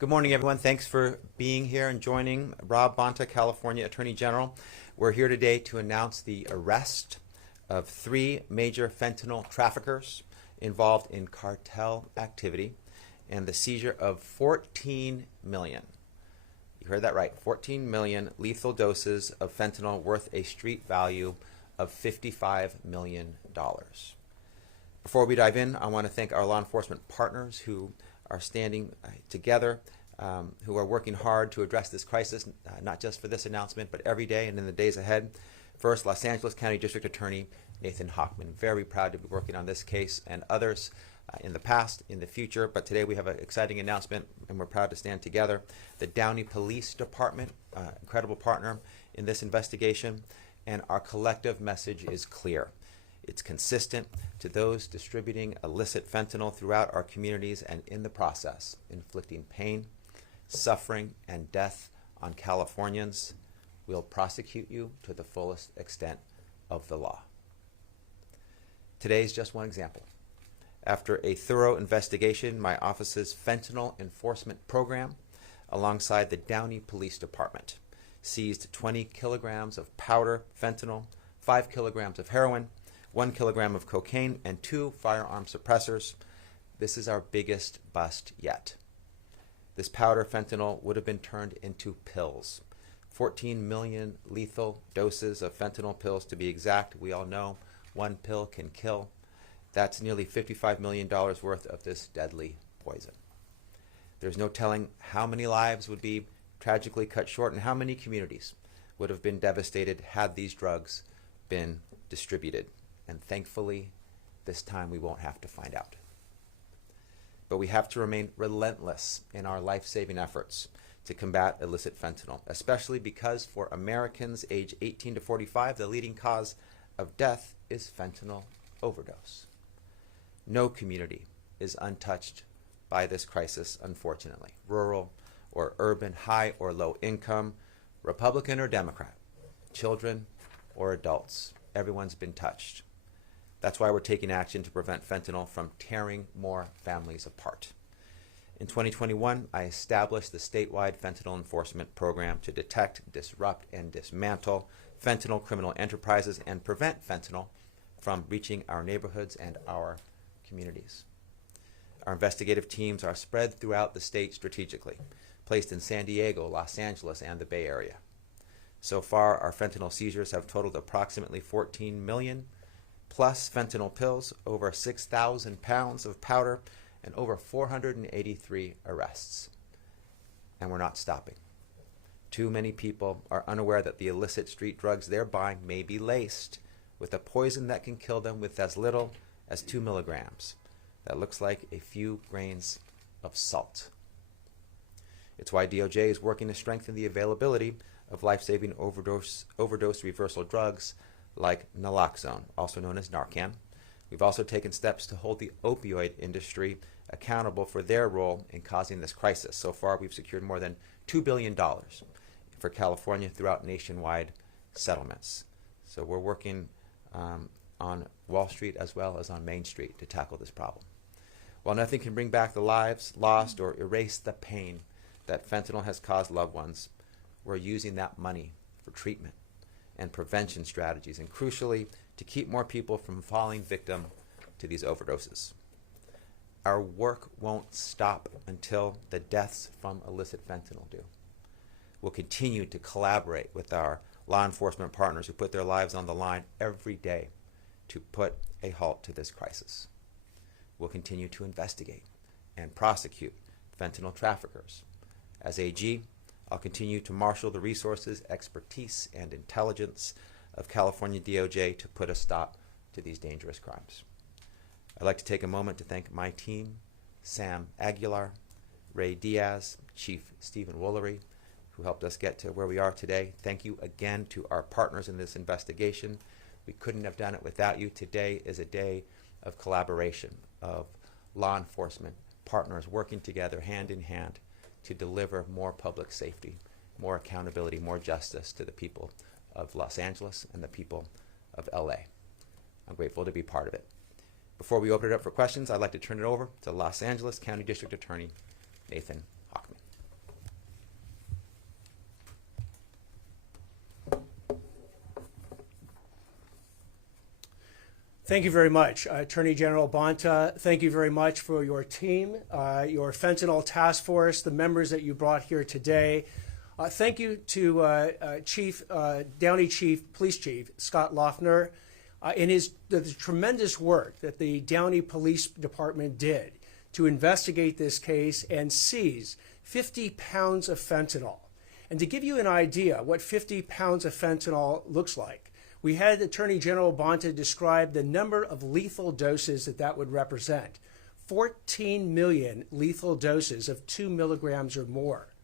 Good morning, everyone. Thanks for being here and joining. Rob Bonta, California Attorney General. We're here today to announce the arrest of 3 major fentanyl traffickers involved in cartel activity and the seizure of 14 million. You heard that right, 14 million lethal doses of fentanyl worth a street value of $55 million. Before we dive in, I want to thank our law enforcement partners who are standing together, who are working hard to address this crisis, not just for this announcement, but every day and in the days ahead. First, Los Angeles County District Attorney Nathan Hochman. Very proud to be working on this case and others in the past, in the future, but today we have an exciting announcement and we're proud to stand together. The Downey Police Department, incredible partner in this investigation, and our collective message is clear. It's consistent to those distributing illicit fentanyl throughout our communities and in the process, inflicting pain, suffering, and death on Californians. We'll prosecute you to the fullest extent of the law. Today is just one example. After a thorough investigation, my office's fentanyl enforcement program, alongside the Downey Police Department, seized 20 kilograms of powder fentanyl, 5 kilograms of heroin, 1 kilogram of cocaine, and 2 firearm suppressors. This is our biggest bust yet. This powder fentanyl would have been turned into pills. 14 million lethal doses of fentanyl pills to be exact. We all know one pill can kill. That's nearly $55 million worth of this deadly poison. There's no telling how many lives would be tragically cut short and how many communities would have been devastated had these drugs been distributed. And thankfully, this time we won't have to find out. But we have to remain relentless in our life-saving efforts to combat illicit fentanyl, especially because for Americans age 18 to 45, the leading cause of death is fentanyl overdose. No community is untouched by this crisis, unfortunately. Rural or urban, high or low income, Republican or Democrat, children or adults, everyone's been touched. That's why we're taking action to prevent fentanyl from tearing more families apart. In 2021, I established the statewide fentanyl enforcement program to detect, disrupt, and dismantle fentanyl criminal enterprises and prevent fentanyl from reaching our neighborhoods and our communities. Our investigative teams are spread throughout the state strategically, placed in San Diego, Los Angeles, and the Bay Area. So far, our fentanyl seizures have totaled approximately 14 million, plus fentanyl pills, over 6,000 pounds of powder, and over 483 arrests. And we're not stopping. Too many people are unaware that the illicit street drugs they're buying may be laced with a poison that can kill them with as little as 2 milligrams. That looks like a few grains of salt. It's why DOJ is working to strengthen the availability of life-saving overdose reversal drugs like naloxone, also known as Narcan. We've also taken steps to hold the opioid industry accountable for their role in causing this crisis. So far, we've secured more than $2 billion for California throughout nationwide settlements. So we're working on Wall Street as well as on Main Street to tackle this problem. While nothing can bring back the lives lost or erase the pain that fentanyl has caused loved ones, we're using that money for treatment and prevention strategies, and crucially, to keep more people from falling victim to these overdoses. Our work won't stop until the deaths from illicit fentanyl do. We'll continue to collaborate with our law enforcement partners who put their lives on the line every day to put a halt to this crisis. We'll continue to investigate and prosecute fentanyl traffickers. As AG, I'll continue to marshal the resources, expertise, and intelligence of California DOJ to put a stop to these dangerous crimes. I'd like to take a moment to thank my team, Sam Aguilar, Ray Diaz, Chief Stephen Woolery, who helped us get to where we are today. Thank you again to our partners in this investigation. We couldn't have done it without you. Today is a day of collaboration, of law enforcement partners working together hand in hand to deliver more public safety, more accountability, more justice to the people of Los Angeles and the people of LA. I'm grateful to be part of it. Before we open it up for questions, I'd like to turn it over to Los Angeles County District Attorney Nathan Hochman. Thank you very much, Attorney General Bonta. Thank you very much for your team, your fentanyl task force, the members that you brought here today. Thank you to Downey Police Chief Scott Loeffner in the tremendous work that the Downey Police Department did to investigate this case and seize 50 pounds of fentanyl. And to give you an idea what 50 pounds of fentanyl looks like, we had Attorney General Bonta describe the number of lethal doses that would represent. 14 million lethal doses of 2 milligrams or more.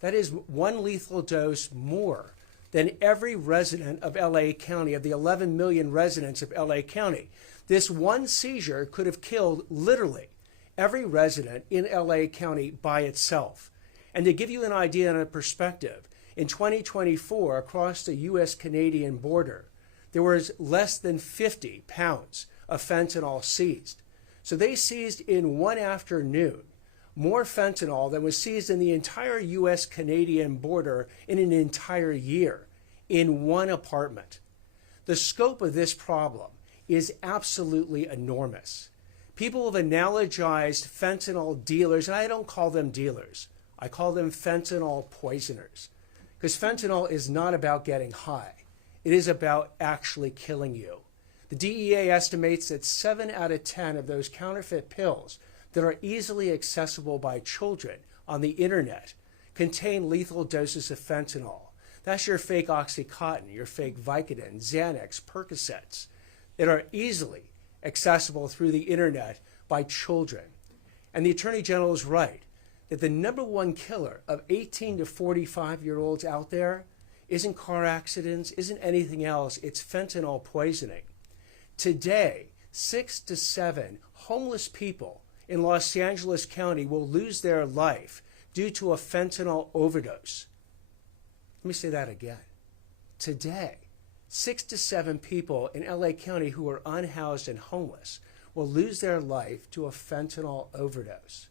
That is one lethal dose more than every resident of LA County, of the 11 million residents of LA County. This one seizure could have killed literally every resident in LA County by itself. And to give you an idea and a perspective, in 2024, across the U.S.-Canadian border, there was less than 50 pounds of fentanyl seized. So they seized in one afternoon more fentanyl than was seized in the entire U.S.-Canadian border in an entire year in one apartment. The scope of this problem is absolutely enormous. People have analogized fentanyl dealers, and I don't call them dealers. I call them fentanyl poisoners, because fentanyl is not about getting high. It is about actually killing you. The DEA estimates that 7 out of 10 of those counterfeit pills that are easily accessible by children on the internet contain lethal doses of fentanyl. That's your fake Oxycontin, your fake Vicodin, Xanax, Percocets that are easily accessible through the internet by children. And the Attorney General is right that the number one killer of 18 to 45-year-olds out there isn't car accidents, isn't anything else, it's fentanyl poisoning. Today, 6 to 7 homeless people in Los Angeles County will lose their life due to a fentanyl overdose. Let me say that again. Today, 6 to 7 people in LA County who are unhoused and homeless will lose their life to a fentanyl overdose.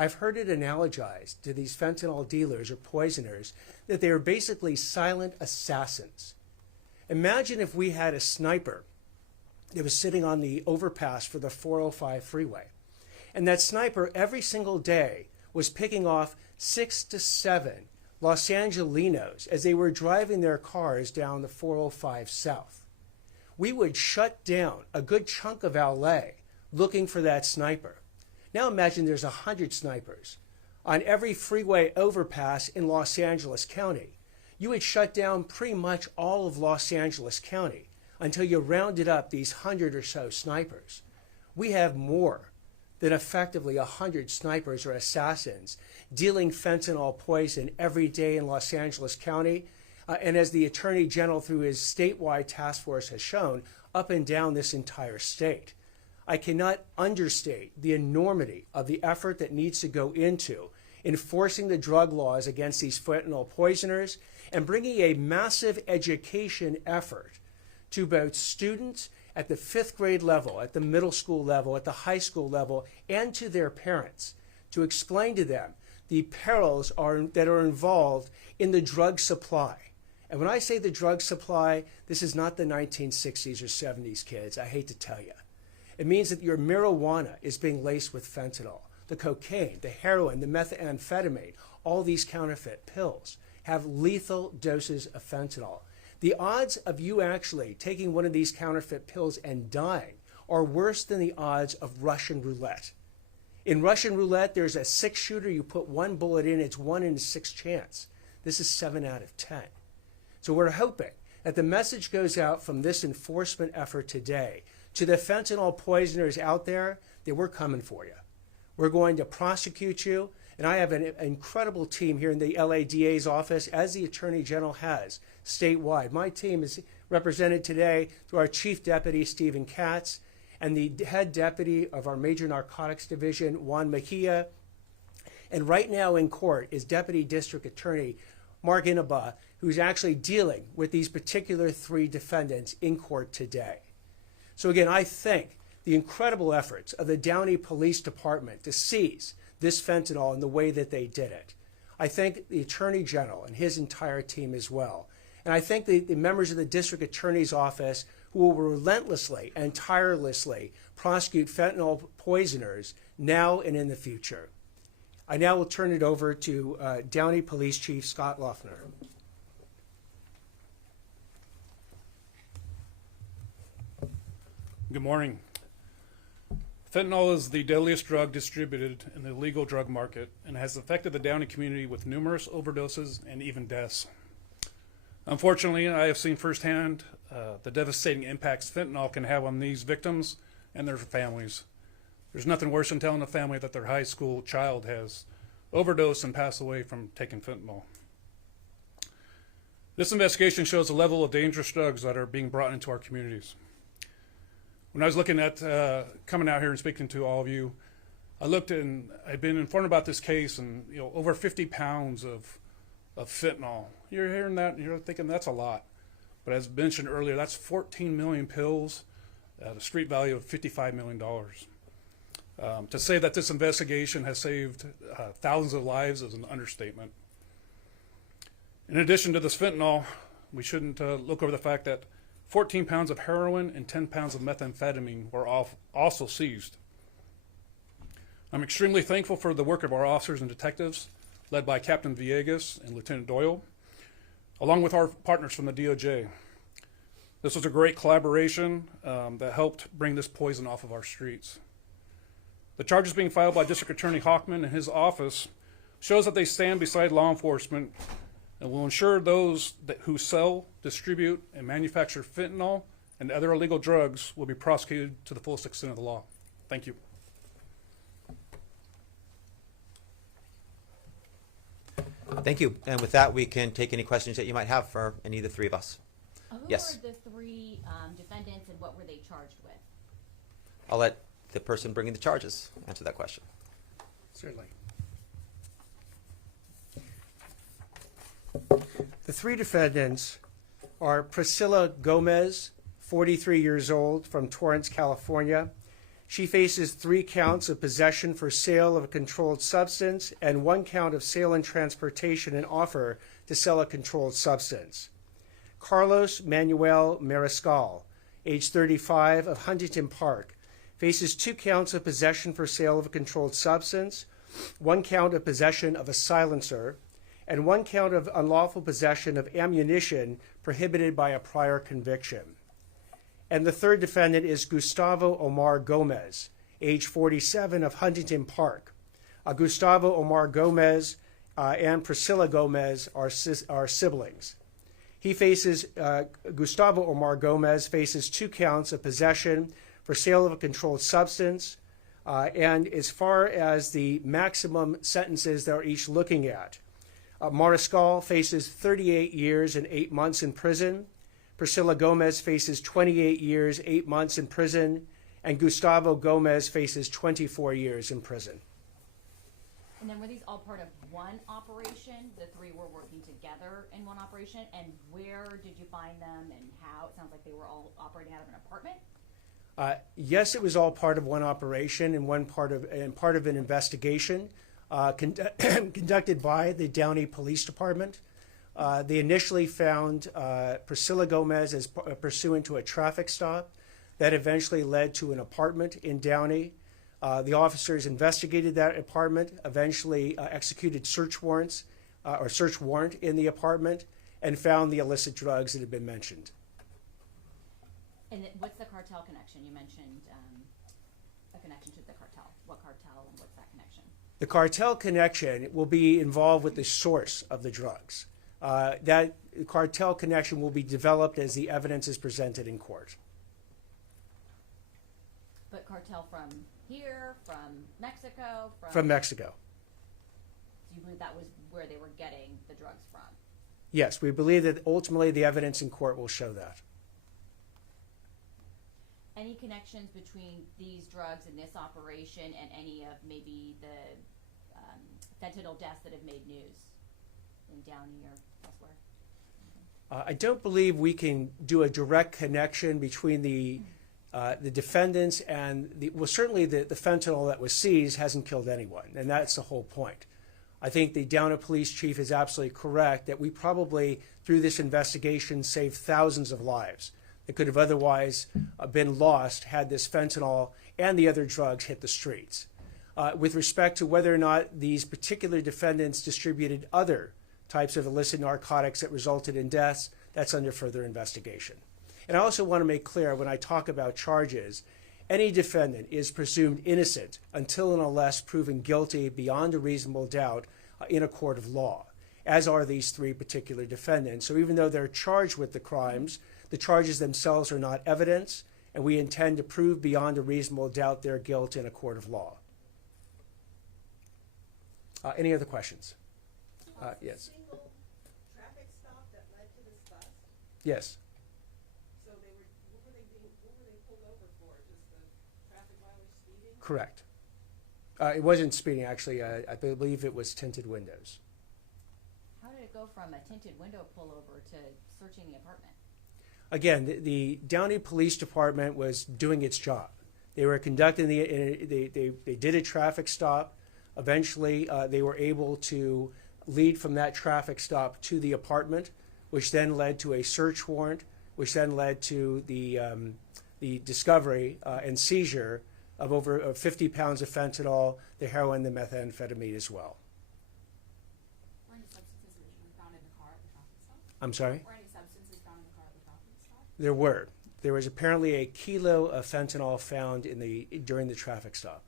I've heard it analogized to these fentanyl dealers or poisoners that they are basically silent assassins. Imagine if we had a sniper that was sitting on the overpass for the 405 freeway, and that sniper every single day was picking off 6 to 7 Los Angelinos as they were driving their cars down the 405 South. We would shut down a good chunk of LA looking for that sniper. Now imagine there's 100 snipers on every freeway overpass in Los Angeles County. You would shut down pretty much all of Los Angeles County until you rounded up these 100 or so snipers. We have more than effectively 100 snipers or assassins dealing fentanyl poison every day in Los Angeles County. And as the Attorney General through his statewide task force has shown, up and down this entire state. I cannot understate the enormity of the effort that needs to go into enforcing the drug laws against these fentanyl poisoners and bringing a massive education effort to both students at the 5th grade level, at the middle school level, at the high school level, and to their parents to explain to them the perils that are involved in the drug supply. And when I say the drug supply, this is not the 1960s or 70s, kids. I hate to tell you. It means that your marijuana is being laced with fentanyl. The cocaine, the heroin, the methamphetamine, all these counterfeit pills have lethal doses of fentanyl. The odds of you actually taking one of these counterfeit pills and dying are worse than the odds of Russian roulette. In Russian roulette, there's a 6-shooter. You put one bullet in, it's 1 in 6 chance. This is 7 out of 10. So we're hoping that the message goes out from this enforcement effort today to the fentanyl poisoners out there that we're coming for you. We're going to prosecute you. And I have an incredible team here in the LADA's office, as the Attorney General has statewide. My team is represented today through our Chief Deputy, Stephen Katz, and the head deputy of our Major Narcotics Division, Juan Mejia. And right now in court is Deputy District Attorney Mark Inaba, who's actually dealing with these particular 3 defendants in court today. So again, I thank the incredible efforts of the Downey Police Department to seize this fentanyl in the way that they did it. I thank the Attorney General and his entire team as well. And I thank the members of the District Attorney's Office who will relentlessly and tirelessly prosecute fentanyl poisoners now and in the future. I now will turn it over to Downey Police Chief Scott Loeffner. Good morning. Fentanyl is the deadliest drug distributed in the illegal drug market and has affected the Downey community with numerous overdoses and even deaths. Unfortunately, I have seen firsthand the devastating impacts fentanyl can have on these victims and their families. There's nothing worse than telling a family that their high school child has overdosed and passed away from taking fentanyl. This investigation shows the level of dangerous drugs that are being brought into our communities. When I was looking at coming out here and speaking to all of you, I looked and I've been informed about this case, and over 50 pounds of fentanyl. You're hearing that and you're thinking that's a lot. But as mentioned earlier, that's 14 million pills at a street value of $55 million. To say that this investigation has saved thousands of lives is an understatement. In addition to this fentanyl, we shouldn't look over the fact that 14 pounds of heroin and 10 pounds of methamphetamine were also seized. I'm extremely thankful for the work of our officers and detectives, led by Captain Villegas and Lieutenant Doyle, along with our partners from the DOJ. This was a great collaboration that helped bring this poison off of our streets. The charges being filed by District Attorney Hochman and his office shows that they stand beside law enforcement and will ensure those who sell, distribute, and manufacture fentanyl and other illegal drugs will be prosecuted to the fullest extent of the law. Thank you. Thank you. And with that, we can take any questions that you might have for any of the three of us. Who Yes. were the three defendants and what were they charged with? I'll let the person bringing the charges answer that question. Certainly. The three defendants are Priscilla Gomez, 43 years old, from Torrance, California. She faces 3 counts of possession for sale of a controlled substance and 1 count of sale and transportation and offer to sell a controlled substance. Carlos Manuel Mariscal, age 35, of Huntington Park, faces 2 counts of possession for sale of a controlled substance, 1 count of possession of a silencer, and 1 count of unlawful possession of ammunition prohibited by a prior conviction. And the third defendant is Gustavo Omar Gomez, age 47, of Huntington Park. Gustavo Omar Gomez and Priscilla Gomez are siblings. Gustavo Omar Gomez faces 2 counts of possession for sale of a controlled substance, and as far as the maximum sentences they're each looking at, Mariscal faces 38 years and 8 months in prison. Priscilla Gomez faces 28 years, 8 months in prison, and Gustavo Gomez faces 24 years in prison. And then were these all part of one operation? The 3 were working together in one operation? And where did you find them and how? It sounds like they were all operating out of an apartment? Yes, it was all part of one operation and part of an investigation conducted by the Downey Police Department. They initially found Priscilla Gomez as pursuant to a traffic stop that eventually led to an apartment in Downey. The officers investigated that apartment, eventually executed search warrant in the apartment, and found the illicit drugs that had been mentioned. And what's the cartel connection? You mentioned a connection to the cartel. What cartel and what's that connection? The cartel connection will be involved with the source of the drugs. That cartel connection will be developed as the evidence is presented in court. But cartel from here, from Mexico? From Mexico. Do you believe that was where they were getting the drugs from? Yes, we believe that ultimately the evidence in court will show that. Any connections between these drugs and this operation and any of maybe the fentanyl deaths that have made news in Downey or elsewhere? I don't believe we can do a direct connection between the defendants and certainly the fentanyl that was seized hasn't killed anyone, and that's the whole point. I think the Downey police chief is absolutely correct that we probably, through this investigation, saved thousands of lives. that could have otherwise been lost had this fentanyl and the other drugs hit the streets. With respect to whether or not these particular defendants distributed other types of illicit narcotics that resulted in deaths, that's under further investigation. And I also want to make clear when I talk about charges, any defendant is presumed innocent until and unless proven guilty beyond a reasonable doubt in a court of law, as are these three particular defendants. So even though they're charged with the crimes, the charges themselves are not evidence, and we intend to prove beyond a reasonable doubt their guilt in a court of law. Any other questions? Yes. Single traffic stop that led to this bust? Yes. So what were they pulled over for? Just the traffic violation speeding? Correct. It wasn't speeding, actually. I believe it was tinted windows. How did it go from a tinted window pullover to searching the apartment? Again, the Downey Police Department was doing its job. They were conducting they did a traffic stop. Eventually, they were able to lead from that traffic stop to the apartment, which then led to a search warrant, which then led to the discovery and seizure of over 50 pounds of fentanyl, the heroin, the methamphetamine as well. Were any substances originally found in the car at the traffic stop? I'm sorry? Were any substances found in the car at the traffic stop? There were. There was apparently a kilo of fentanyl found during the traffic stop.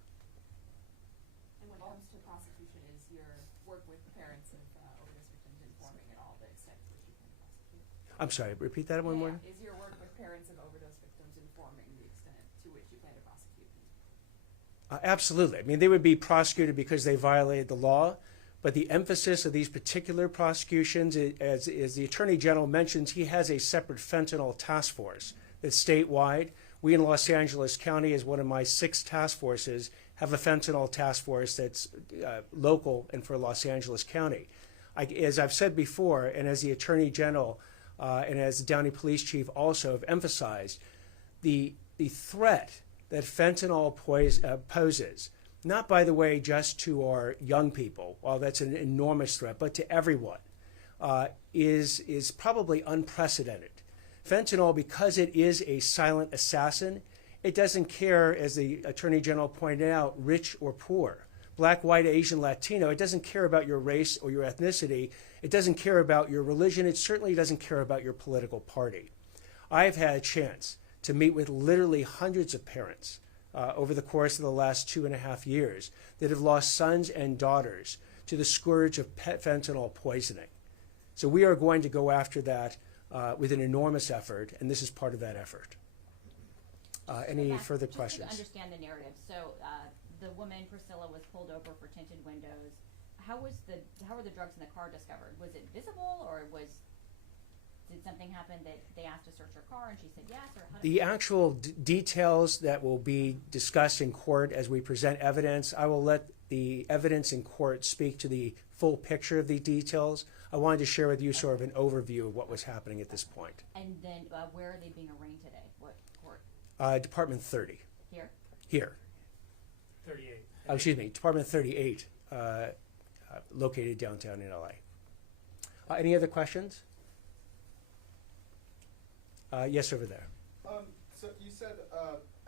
And when it comes to prosecution, is your work with parents of overdose victims informing at all the extent to which you can prosecute? I'm sorry, repeat that one more? Is your work with parents of overdose victims informing the extent to which you plan to prosecute? Absolutely. I mean, they would be prosecuted because they violated the law, but the emphasis of these particular prosecutions, as the Attorney General mentions, he has a separate fentanyl task force that's statewide. We in Los Angeles County, as one of my 6 task forces, have a fentanyl task force that's local and for Los Angeles County. As I've said before, and as the Attorney General and as the Downey Police Chief also have emphasized, the threat that fentanyl poses, not, by the way, just to our young people, while that's an enormous threat, but to everyone, is probably unprecedented. Fentanyl, because it is a silent assassin, it doesn't care, as the Attorney General pointed out, rich or poor, black, white, Asian, Latino. It doesn't care about your race or your ethnicity. It doesn't care about your religion. It certainly doesn't care about your political party. I've had a chance to meet with literally hundreds of parents over the course of the last 2.5 years that have lost sons and daughters to the scourge of fentanyl poisoning. So we are going to go after that with an enormous effort, and this is part of that effort. Any further questions? Just to understand the narrative, so the woman, Priscilla, was pulled over for tinted windows. How were the drugs in the car discovered? Was it visible, or did something happen that they asked to search her car and she said yes? Or how The actual details that will be discussed in court as we present evidence, I will let the evidence in court speak to the full picture of the details. I wanted to share with you sort of an overview of what was happening at this point. And then where are they being arraigned today? What court? Department 30. Here? Here. 38. Excuse me, Department 38, located downtown in LA. Any other questions? Yes, over there. So you said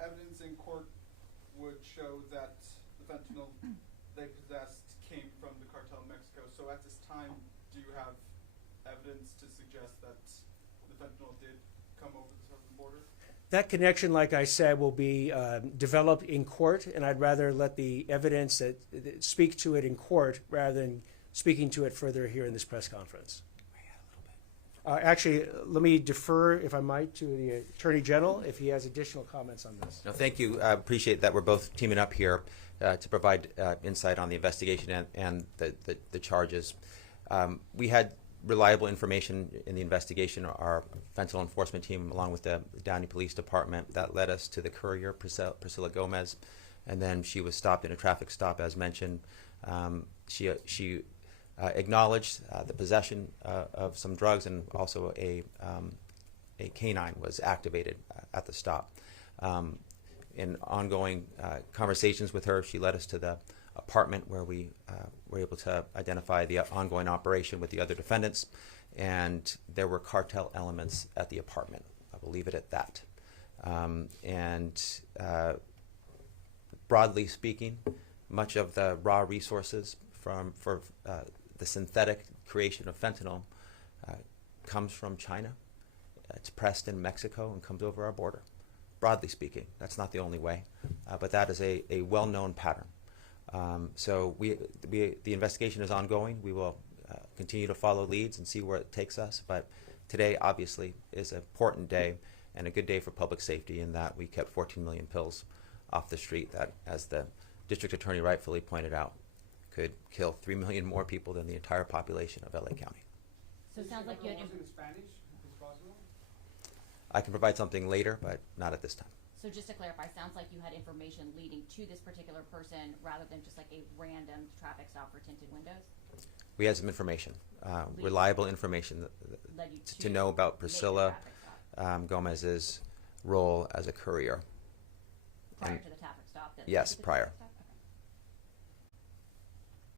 evidence in court would show that the fentanyl they possessed came from the cartel in Mexico. So at this time, do you have evidence to suggest that the fentanyl did come over the southern border? That connection, like I said, will be developed in court, and I'd rather let the evidence that speak to it in court rather than speaking to it further here in this press conference. Actually, let me defer, if I might, to the Attorney General if he has additional comments on this. No, thank you. I appreciate that we're both teaming up here to provide insight on the investigation and the charges. We had reliable information in the investigation. Our fentanyl enforcement team, along with the Downey Police Department, that led us to the courier, Priscilla Gomez, and then she was stopped in a traffic stop, as mentioned. She acknowledged the possession of some drugs, and also a canine was activated at the stop. In ongoing conversations with her, she led us to the apartment where we were able to identify the ongoing operation with the other defendants, and there were cartel elements at the apartment, We'll leave it at that. Broadly speaking, much of the raw resources for the synthetic creation of fentanyl comes from China. It's pressed in Mexico and comes over our border. Broadly speaking, that's not the only way, but that is a well-known pattern. So the investigation is ongoing. We will continue to follow leads and see where it takes us. But today, obviously, is an important day and a good day for public safety in that we kept 14 million pills off the street that, as the district attorney rightfully pointed out, could kill 3 million more people than the entire population of LA County. So it sounds like you had. in Spanish, if it's possible. I can provide something later, but not at this time. So just to clarify, sounds like you had information leading to this particular person rather than just like a random traffic stop for tinted windows? We had some information, reliable information Led you to know about make the Priscilla traffic stop Gomez's role as a courier. prior and- to the traffic stop? That led Yes, to the prior. traffic stop?